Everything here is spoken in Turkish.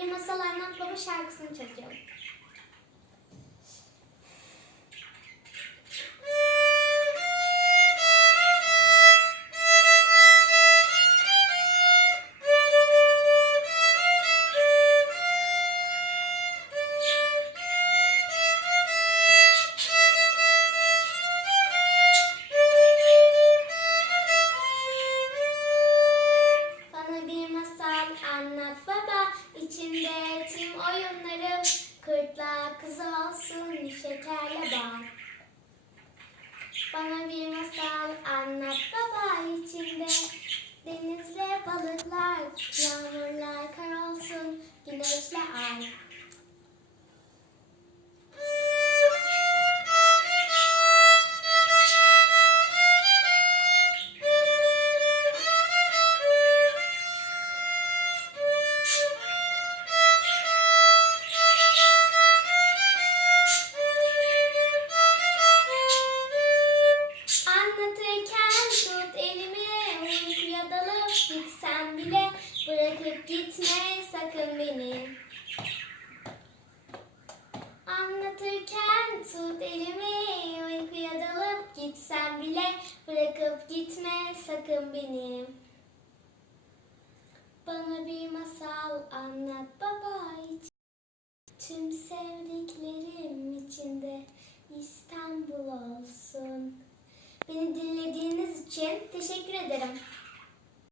bir masal anlat baba şarkısını çalacağım. Anlat baba. İçinde tüm oyunlarım. Kırkla kızı olsun şekerle bal. Bana bir masal anlat baba. İçinde denizle balıklar. Yağmurlar kar olsun. Güneşle ay. Bırakıp gitme sakın beni. Anlatırken tut elimi uykuya dalıp gitsen bile bırakıp gitme sakın beni. Bana bir masal anlat baba hiç Tüm sevdiklerim içinde İstanbul olsun. Beni dinlediğiniz için teşekkür ederim.